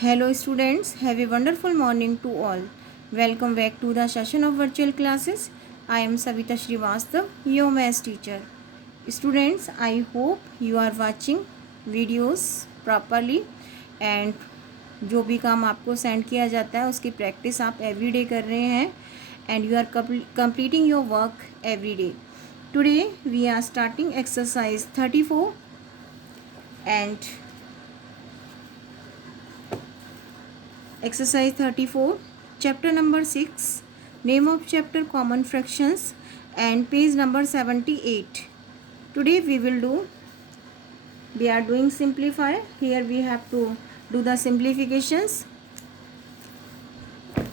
Hello students, have a wonderful morning to all. Welcome back to the session of virtual classes. I am Savita Srivastav, your maths teacher. Students, I hope you are watching videos properly and जो भी काम आपको send किया जाता है उसकी practice आप everyday कर रहे हैं and you are completing your work every day. Today we are starting exercise 34 and exercise 34 chapter number 6 name of chapter common fractions and page number 78. Today we are doing simplify. Here we have to do the simplifications.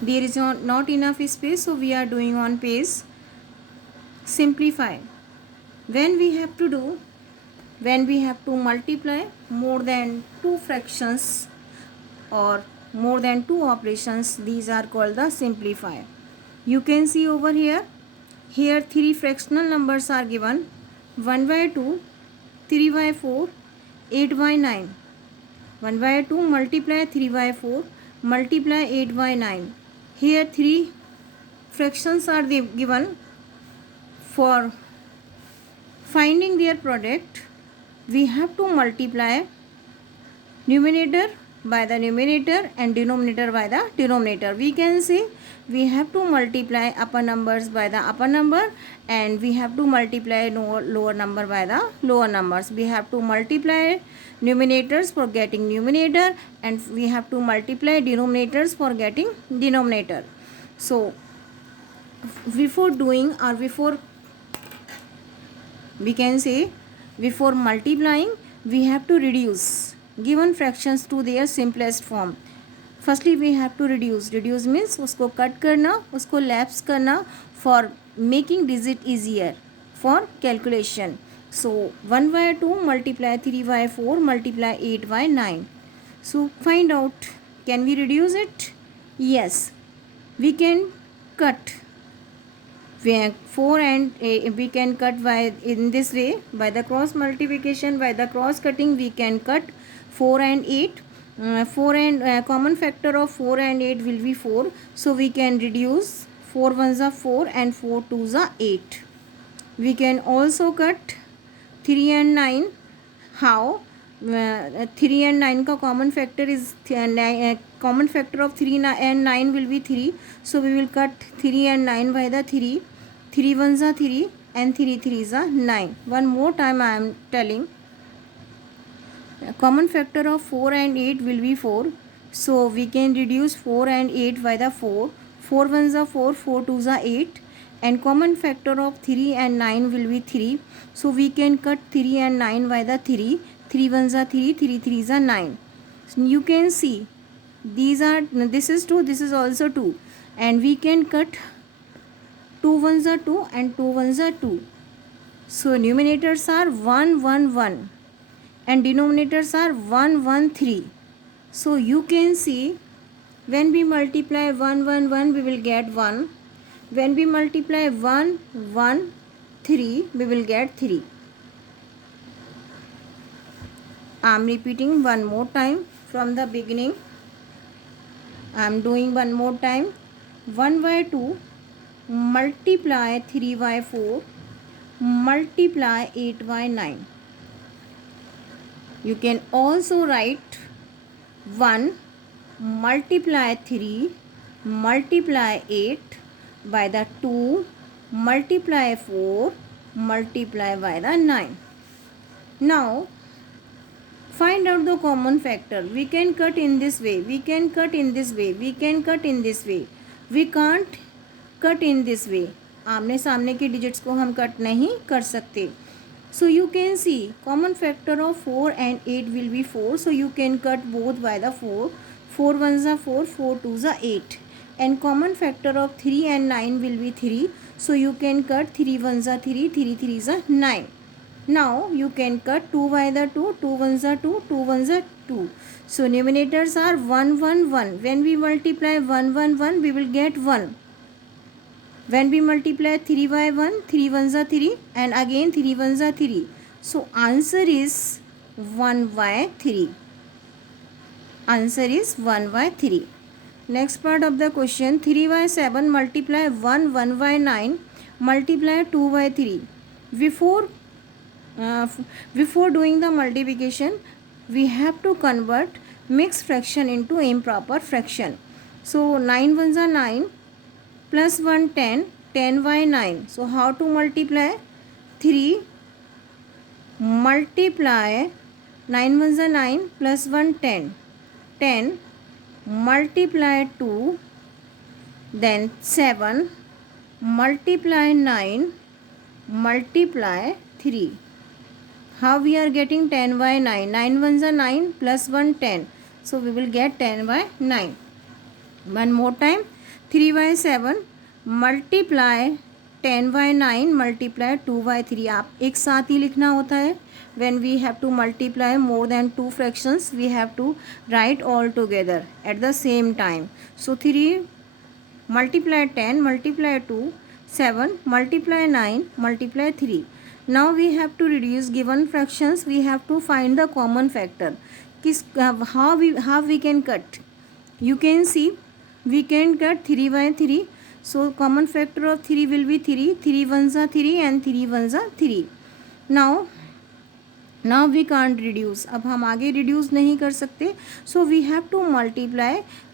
There is not enough space, so we are doing on page simplify. When we have to multiply more than two fractions or more than two operations, these are called the simplify. You can see over here three fractional numbers are given: 1 by 2, 3 by 4, 8 by 9. 1 by 2 multiply 3 by 4 multiply 8 by 9. Here three fractions are given. For finding their product, we have to multiply numerator by the numerator and denominator by the denominator. We can say we have to multiply upper numbers by the upper number and we have to multiply lower number by the lower numbers. We have to multiply numerators for getting numerator and we have to multiply denominators for getting denominator. So before multiplying, we have to reduce given fractions to their simplest form. Firstly we have to reduce means उसको cut करना, उसको lapse करना for making digit easier for calculation. So 1 by 2 multiply 3 by 4 multiply 8 by 9. So find out, can we reduce it? Yes, we can cut 4 and we can cut by in this way by the cross multiplication. By the cross cutting we can cut 4 and 8. 4 and common factor of 4 and 8 will be 4, so we can reduce 4 ones are 4 and 4 twos are 8. We can also cut 3 and 9. How? 3 and 9 का common factor is common factor of 3 and 9 will be 3, so we will cut 3 and 9 by the 3. 3 ones are 3 and 3 threes are 9. One more time I am telling, common factor of 4 and 8 will be 4, so we can reduce 4 and 8 by the 4. 4 ones are 4, 4 twos are 8, and common factor of 3 and 9 will be 3, so we can cut 3 and 9 by the 3. 3 ones are 3, 3 threes are 9. So you can see this is 2, this is also 2, and we can cut 2 ones are 2 and 2 ones are 2. So numerators are 1 1 1 and denominators are 1 1 3. So you can see when we multiply 1 1 1 we will get 1. When we multiply 1 1 3 we will get 3. I am repeating one more time from the beginning. I am doing one more time. 1 by 2 multiply 3 by 4 multiply 8 by 9. You can also write 1 multiply 3 multiply 8 by the 2 multiply 4 multiply by the 9. Now find out the common factor. We can cut in this way, we can cut in this way, we can cut in this way. We can't cut in this way. आमने सामने के digits को हम cut नहीं कर सकते. So you can see common factor of 4 and 8 will be 4, so you can cut both by the 4. 4 ones are 4, 4 twos are 8, and common factor of 3 and 9 will be 3, so you can cut 3 ones are 3, 3 threes are 9. Now you can cut 2 by the 2, 2 ones are 2, 2 ones are 2. So numerators are 1 1 1. When we multiply 1 1 1 we will get 1. When we multiply 3 by 1, 3 ones are 3 and again 3 ones are 3. So answer is 1 by 3. Answer is 1/3. Next part of the question, 3/7 multiply 1/9 multiply 2/3. Before before doing the multiplication, we have to convert mixed fraction into improper fraction. So 9 ones are 9 plus 1 10, 10/9. So how to multiply? 3 multiply 9 ones are 9 plus 1 10, 10 multiply 2, then 7 multiply 9 multiply 3. How we are getting 10/9? 9 ones are 9 plus 1 10. So we will get 10/9. One more time, 3/7 multiply 10/9 multiply 2/3. आप एक साथ ही लिखना होता है. When we have to multiply more than two fractions, we have to write all together at the same time. So 3 multiply 10 multiply 2, 7 multiply 9 multiply 3. Now we have to reduce given fractions. We have to find the common factor. How we can cut? You can see we can cut 3/3. So common factor of 3 will be 3. 3 ones are 3 and 3 ones are 3. Now we can't reduce. अब हम आगे reduce नहीं कर सकते. So we have to multiply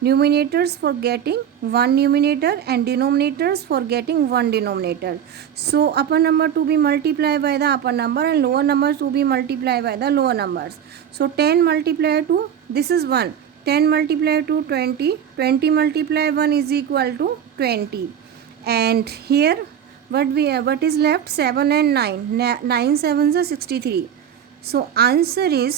numerators for getting one numerator and denominators for getting one denominator. So upper number to be multiplied by the upper number and lower numbers to be multiplied by the lower numbers. So 10 multiplied to, this is 1. 10 multiplied to 20. 20 multiplied 1 is equal to 20. And here what is left? 7 and 9. 9 sevens are 63. So answer is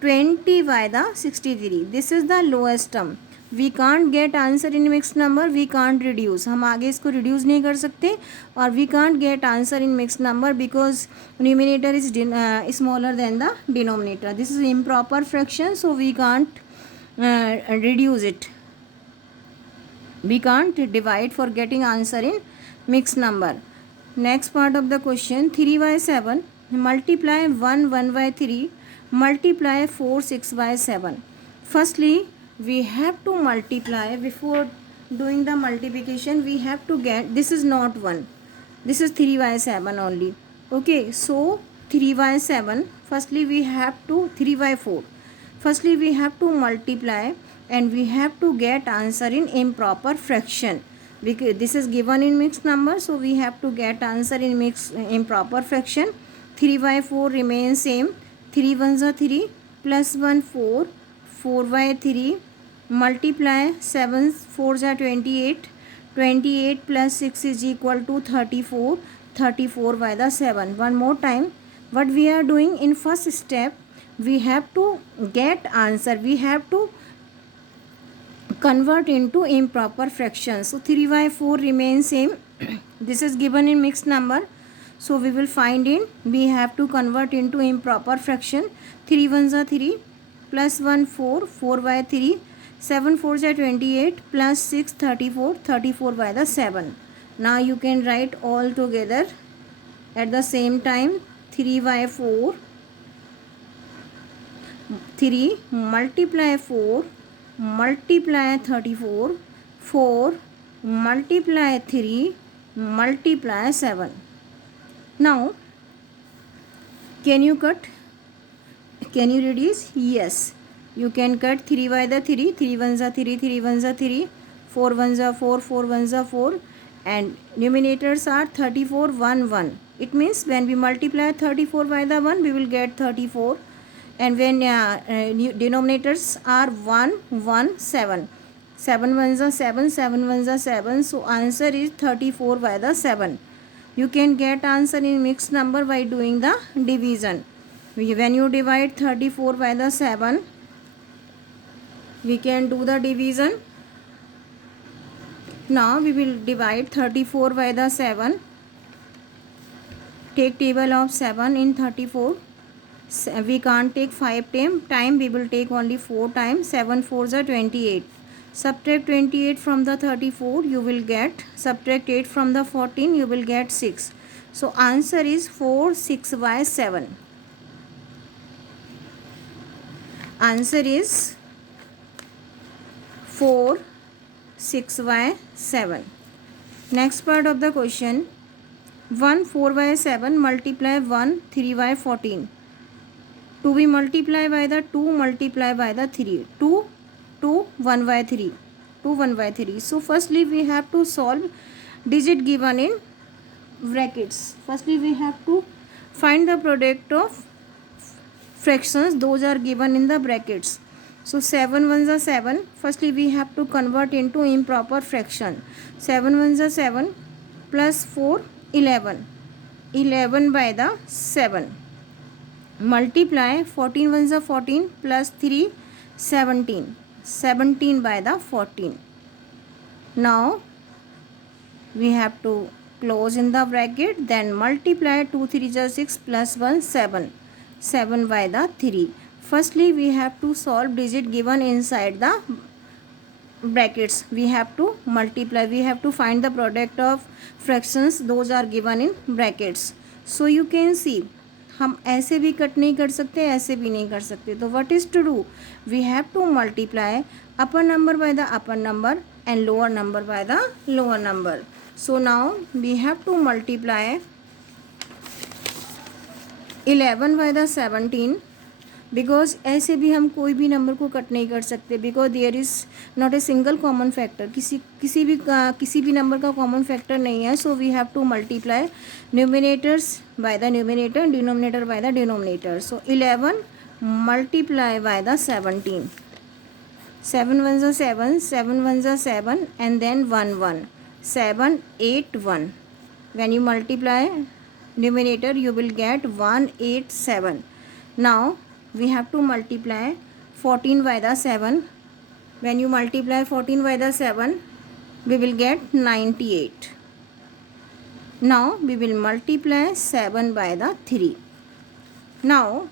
20 by the 63. This is the lowest term. We can't get answer in mixed number. We can't reduce. हम आगे इसको reduce नहीं कर सकते. और we can't get answer in mixed number because numerator is smaller than the denominator. This is improper fraction, so we can't reduce it. We can't divide for getting answer in mixed number. Next part of the question, 3/7 multiply 1/3 multiply 4 6/7. Firstly, we have to multiply. Before doing the multiplication, we have to get, this is not 1, this is 3/7 only. Okay, so 3/7, firstly we have to 3/4. Firstly we have to multiply and we have to get answer in improper fraction. Because this is given in mixed number, so we have to get answer in improper fraction. 3/4 remains same. 3 ones are 3 plus 1 4. 4/3 multiply 7 4s are 28. 28 plus 6 is equal to 34. 34 by the 7. One more time, what we are doing in first step, we have to get answer. We have to convert into improper fractions. So 3/4 remains same. This is given in mixed number, so we will find in, we have to convert into improper fraction. 3 ones are 3 plus 1 4. 4/3. 7 4s are 28 plus 6 34. 34 by the 7. Now you can write all together at the same time. 3/4. 3 multiply 4 multiply 34. 4 multiply 3 multiply 7. Now can you cut? Can you reduce? Yes, you can cut 3 by the 3. 3 ones are 3. 3 ones are 3. 4 ones are 4. 4 ones are 4. And numerators are 34 1 1. It means when we multiply 34 by the 1, we will get 34. And when denominators are 1 1 7. 7 ones are 7. 7 ones are 7. So answer is 34 by the 7. You can get answer in mixed number by doing the division. When you divide 34 by the 7, we can do the division. Now we will divide 34 by the 7. Take table of 7 in 34. We can't take 5 time. We will take only 4 times. 7 4s are 28. Subtract 28 from the 34, you will get, subtract 8 from the 14, you will get 6. So answer is 4 6/7. Answer is 4 6y 7. Next part of the question, 1 4y 7 multiply 1 3y 14. To be multiplied by the 2 multiply by the 3. 2 1 by 3. 2 1 by 3. So firstly we have to solve digit given in brackets. Firstly we have to find the product of fractions, those are given in the brackets. So 7 ones are 7. Firstly we have to convert into improper fraction. 7 ones are 7 plus 4 11. 11 by the 7. Multiply 14 ones are 14 plus 3 17. 17 by the 14. Now we have to close in the bracket, then multiply 2 3 are 6 plus 1 7. 7 by the 3. Firstly we have to solve digit given inside the brackets. We have to multiply, we have to find the product of fractions, those are given in brackets. So you can see हम ऐसे भी cut नहीं कर सकते, ऐसे भी नहीं कर सकते. तो what is to do? We have to multiply upper number by the upper number and lower number by the lower number. So now we have to multiply 11 by the 17, because ऐसे भी हम कोई भी नंबर को cut नहीं कर सकते, because there is not a single common factor. किसी भी नंबर का कॉमन फैक्टर नहीं है. So we have to multiply numerators by the numerator, denominator by the denominator. So 11 multiply by the 17. 7 ones are 7, 7 ones are 7 and then 1 1. 7 8 1. When you multiply numerator you will get 187. Now we have to multiply 14 by the 7. When you multiply 14 by the 7 we will get 98. Now we will multiply 7 by the 3. Now